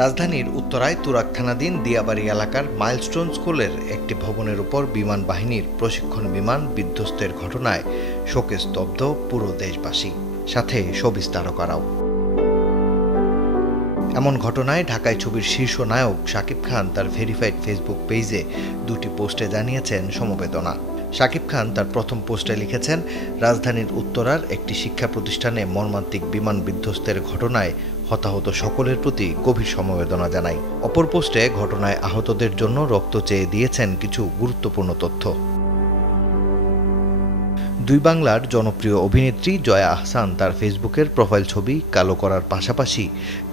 রাজধানীর উত্তরায় তুরাগ থানাধীন দিয়াবাড়ি এলাকার মাইলস্টোন স্কুলের একটি ভবনের উপর বিমান বাহিনীর প্রশিক্ষণ বিমান বিধ্বস্তের ঘটনায় শোকে স্তব্ধ পুরো দেশবাসী, সাথে শোবিজ তারকারাও। এমন ঘটনায় ঢাকায় ছবির শীর্ষ নায়ক শাকিব খান তার ভেরিফাইড ফেসবুক পেজে দুটি পোস্টে জানিয়েছেন সমবেদনা। শাকিব খান তার প্রথম পোস্টে লিখেছেন, রাজধানীর উত্তরার একটি শিক্ষা প্রতিষ্ঠানে মর্মান্তিক বিমান বিধ্বস্তের ঘটনায় হতাহত সকলের প্রতি গভীর সমবেদনা জানাই। অপর পোস্টে ঘটনায় আহতদের জন্য রক্ত চেয়ে দিয়েছেন কিছু গুরুত্বপূর্ণ তথ্য। দুই বাংলার জনপ্রিয় অভিনেত্রী জয়া আহসান তার ফেসবুকের প্রোফাইল ছবি কালো করার পাশাপাশি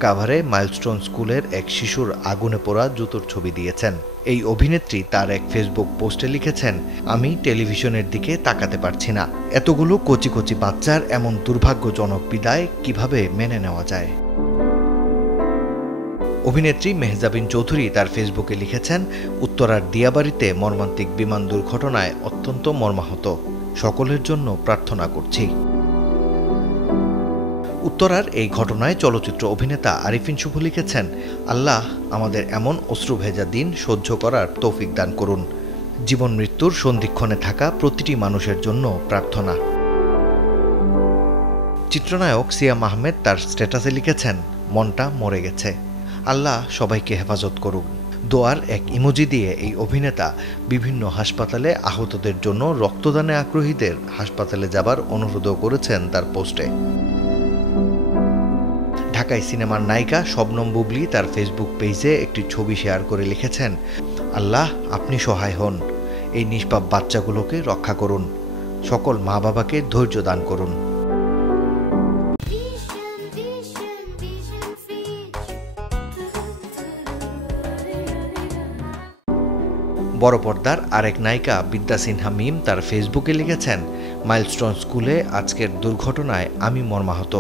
কাভারে মাইলস্টোন স্কুলের এক শিশুর আগুনে পোড়া জুতোর ছবি দিয়েছেন। এই অভিনেত্রী তার এক ফেসবুক পোস্টে লিখেছেন, আমি টেলিভিশনের দিকে তাকাতে পারছি না। এতগুলো কচি কচি বাচ্চার এমন দুর্ভাগ্যজনক বিদায় কিভাবে মেনে নেওয়া যায়। অভিনেত্রী মেহজাবিন চৌধুরী তার ফেসবুকে লিখেছেন, উত্তরার দিয়াবাড়িতে মর্মান্তিক বিমান দুর্ঘটনায় অত্যন্ত মর্মাহত, সকলের জন্য প্রার্থনা করছি। উত্তরার এই ঘটনায় চলচ্চিত্র অভিনেতা আরিফিন শুভ লিখেছেন, আল্লাহ আমাদের এমন অশ্রুভেজা দিন সহ্য করার তৌফিক দান করুন। জীবন মৃত্যুর সন্ধিক্ষণে থাকা প্রতিটি মানুষের জন্য প্রার্থনা। চিত্রনায়ক সিয়াম আহমেদ তার স্ট্যাটাসে লিখেছেন, মনটা মরে গেছে, আল্লাহ সবাইকে হেফাজত করুন। দোয়ার এক ইমোজি দিয়ে এই অভিনেতা বিভিন্ন হাসপাতালে আহতদের জন্য রক্তদানে আগ্রহীদের হাসপাতালে যাবার অনুরোধও করেছেন তার পোস্টে। ঢাকায় সিনেমার নায়িকা শবনম বুবলী তার ফেসবুক পেজে একটি ছবি শেয়ার করে লিখেছেন, আল্লাহ আপনি সহায় হন, এই নিষ্পাপ বাচ্চাগুলোকে রক্ষা করুন, সকল মা বাবাকে ধৈর্য দান করুন। বড় পর্দার আরেক নায়িকা বিদ্যা সিনহা মিম তার ফেসবুকে লিখেছেন, মাইলস্টোন স্কুলে আজকের দুর্ঘটনায় আমি মর্মাহত,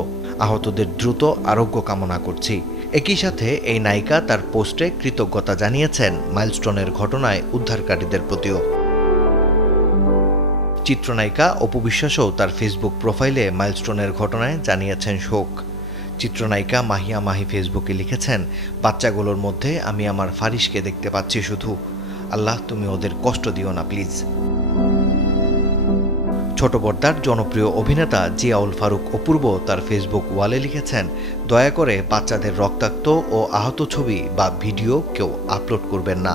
আহতদের দ্রুত আরোগ্য কামনা করছি। একই সাথে এই নায়িকা তার পোস্টে কৃতজ্ঞতা জানিয়েছেন মাইলস্টোনের ঘটনায় উদ্ধারকারীদের প্রতিও। চিত্রনায়িকা অপু বিশ্বাসও তার ফেসবুক প্রোফাইলে মাইলস্টোনের ঘটনায় জানিয়েছেন শোক। চিত্রনায়িকা মাহিয়া মাহি ফেসবুকে লিখেছেন, বাচ্চাগুলোর মধ্যে আমি আমার ফারিসকে দেখতে পাচ্ছি শুধু, আল্লাহ তুমি ওদের কষ্ট দিও না প্লিজ। ছোট পর্দার জনপ্রিয় অভিনেতা জিয়াউল ফারুক অপূর্ব তার ফেসবুক ওয়ালে লিখেছেন, দয়া করে বাচ্চাদের রক্তাক্ত ও আহত ছবি বা ভিডিও কেউ আপলোড করবেন না।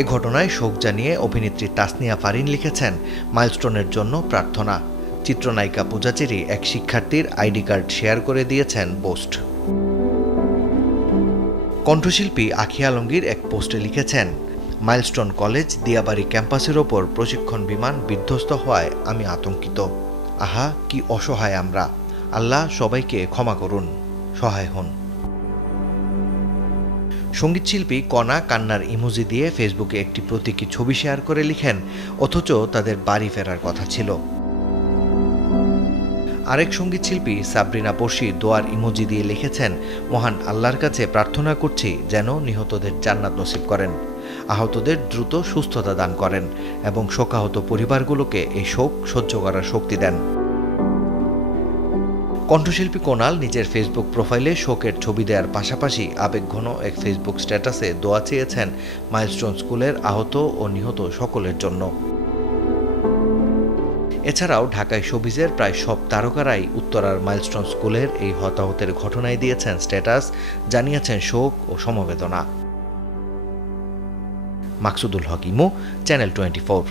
এ ঘটনায় শোক জানিয়ে অভিনেত্রী তাসনিয়া ফারিন লিখেছেন, মাইলস্টোনের জন্য প্রার্থনা। চিত্রনায়িকা পূজা চেরি এক শিক্ষার্থীর আইডি কার্ড শেয়ার করে দিয়েছেন পোস্ট। কণ্ঠশিল্পী আখি আলমগীর এক পোস্টে লিখেছেন, মাইলস্টোন কলেজ দিয়াবাড়ি ক্যাম্পাসের ওপর প্রশিক্ষণ বিমান বিধ্বস্ত হওয়ায় আমি আতঙ্কিত। আহা কি অসহায় আমরা, আল্লাহ সবাইকে ক্ষমা করুন, সহায় হন। সঙ্গীতশিল্পী কণা কান্নার ইমোজি দিয়ে ফেসবুকে একটি প্রতীকী ছবি শেয়ার করে লিখেন, অথচ তাদের বাড়ি ফেরার কথা ছিল। আরেক সঙ্গীতশিল্পী সাবরিনা পড়শি দোয়ার ইমোজি দিয়ে লিখেছেন, মহান আল্লাহর কাছে প্রার্থনা করছি যেন নিহতদের জান্নাত নসিব করেন, আহতদের দ্রুত সুস্থতা দান করেন এবং শোকাহত পরিবারগুলোকে এই শোক সহ্য করার শক্তি দেন। কণ্ঠশিল্পী কোনাল নিজের ফেসবুক প্রোফাইলে শোকের ছবি দেওয়ার পাশাপাশি আবেগঘন এক ফেসবুক স্ট্যাটাসে দোয়া চেয়েছেন মাইলস্টোন স্কুলের আহত ও নিহত সকলের জন্য। এছাড়াও ঢাকায় শোবিজের প্রায় সব তারকারাই উত্তরার মাইলস্টোন স্কুলের এই হতাহতের ঘটনায় দিয়েছেন স্ট্যাটাস, জানিয়েছেন শোক ও সমবেদনা। মাকসুদুল হক ইমু, চ্যানেল 24।